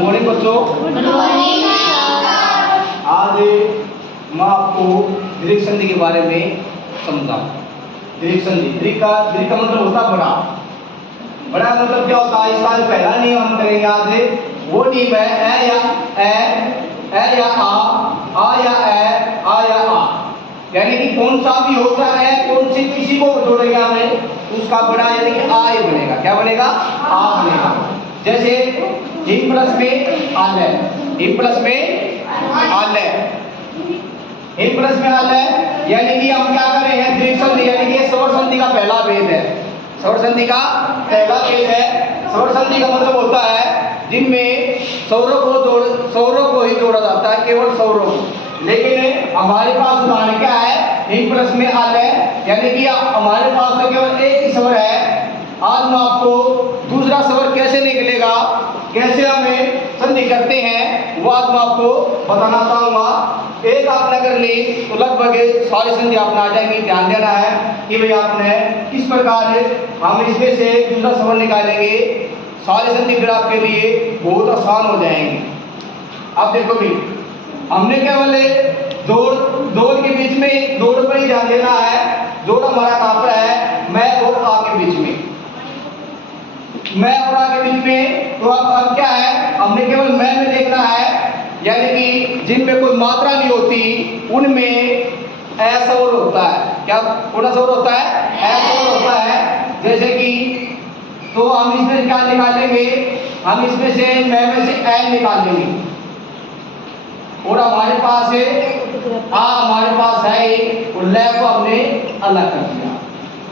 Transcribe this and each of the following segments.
Good morning बच्चों। आज मैं आपको दीर्घ संधि के बारे में समझाऊं। दीर्घ संधि, दीर्घ का मतलब होता है बड़ा। बड़ा मतलब क्या होता है? इसका पहला नियम हम करेंगे आज। वो नियम है ए या आ या आ। यानी कि कौन सा भी होता है, कौन सी किसी को जोड़ेंगे हमें, उसका बड़ा यानी कि आ ही बनेगा। क्या बनेगा? आ बनेगा। जैसे हिम प्लस में आल है, हिम प्लस में आल है, हिम प्लस में आल है। यानी कि हम क्या कर रहे हैं? दीर्घ संधि, यानी कि स्वर संधि का पहला भेद है। स्वर संधि का पहला भेद है। स्वर संधि का मतलब होता है जिनमें स्वरों को ही जोड़ा जाता है, केवल स्वरों को। लेकिन हमारे पास उदाहरण क्या है? हिम प्लस में आल है, यानी कि हमारे पास तो केवल एक ही स्वर है। आज मैं आपको दूसरा स्वर कैसे निकलेगा, कैसे हमें संधि करते हैं, वो आज मैं आपको बताना चाहूँगा। एक आपने कर ली तो लगभग सारी संधि आपने आ जाएंगी। ध्यान देना है कि भाई आपने किस प्रकार हम इसमें से दूसरा स्वर निकालेंगे। सारी संधि फिर आपके लिए बहुत आसान हो जाएंगी। अब देखो भी, हमने केवल दौड़ के बीच में दौड़ पर ही ध्यान देना है। दौड़ हमारा कहाँ पर है? मैं और आ के बीच में, मैं और आ के बीच में। तो अब क्या है? हमने केवल मैं में देखना है, यानी कि जिनमें कोई मात्रा नहीं होती उनमें अस्वर होता है। क्या कौन स्वर होता है? अस्वर होता है। जैसे कि तो हम इसमें क्या निकालेंगे? हम इसमें से मैं में से ए निकाल लेंगे और हमारे पास है आ, हमारे पास है और ले को हमने अलग कर दिया।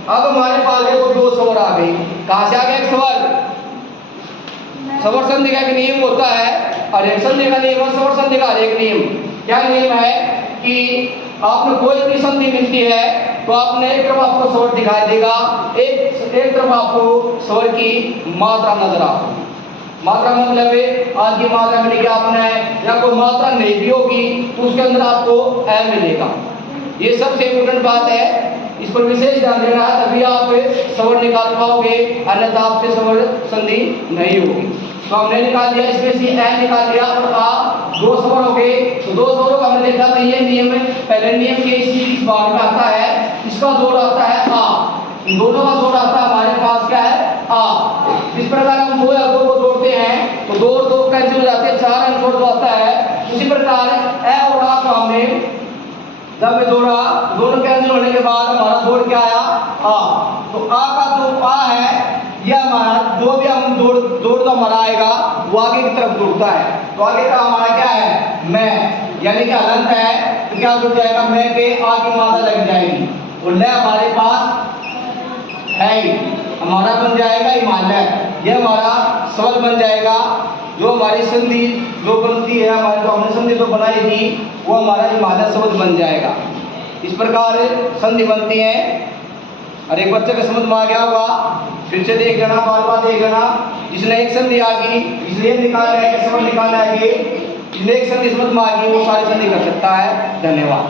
अब हमारे पास देखो दो स्वर आ गई। कहां से आ गया? एक स्वर। स्वर संधि का एक नियम होता है और एक संधि का नियम, स्वर संधि का एक नियम। क्या नियम है कि आपने कोई भी संधि मिलती है तो आपने एक तरफ आपको स्वर दिखाई देगा, एक तरफ आपको स्वर की मात्रा नजर आती है। मात्रा मतलब है आज की मात्रा मिलेगी आपने, या कोई मात्रा नहीं भी होगी तो उसके अंदर आपको ए मिलेगा। ये सबसे इम्पोर्टेंट बात है, इस पर विशेष ध्यान देना है, तभी आप स्वर निकाल पाओगे, अन्यथा आपसे स्वर संधि नहीं होगी। तो हमने निकाल दिया, इसमें से ए निकाल दिया और आ, दो स्वर हो गए। तो दो स्वरों का हमने देखा तो ये नियम है। पहले नियम के इस भाग में आता है, इसका जोड़ आता है आ, दोनों का जोड़ आता है हमारे पास क्या है? आ। इस प्रकार हम दो या दो को जोड़ते हैं तो दो और दो कैंसिल हो जाते हैं, चार अंक जोड़ आता है। उसी प्रकार ए और आ को हमने जब जोड़ा, दोनों कैंसिल होने के बाद हमारा जोड़ क्या आया? आ। तो आ का जो आ है यह हमारा जो भी हम जोड़ तो हमारा आएगा वो आगे की तरफ जुड़ता है। तो आगे का हमारा क्या है? मैं, यानी कि हलंत है तो क्या जुड़ जाएगा? मैं के आ की मात्रा लग जाएगी और ले हमारे पास है, हमारा बन जाएगा हिमालय। यह हमारा स्वर बन जाएगा। जो हमारी संधि जो बनती है, हमारी जो हमने संधि जो बनाई थी वो हमारा हिमालय शब्द बन जाएगा। इस प्रकार संधि बनती है। और एक बच्चे का समझ में आ गया होगा, फिर से देख लेना, बार बार देख लेना। जिसने एक संधि आ गई, इसलिए निकाल है, समझ निकाल आएगी, जिसने एक संधि समझ में आ गई वो सारी संधि कर सकता है। धन्यवाद।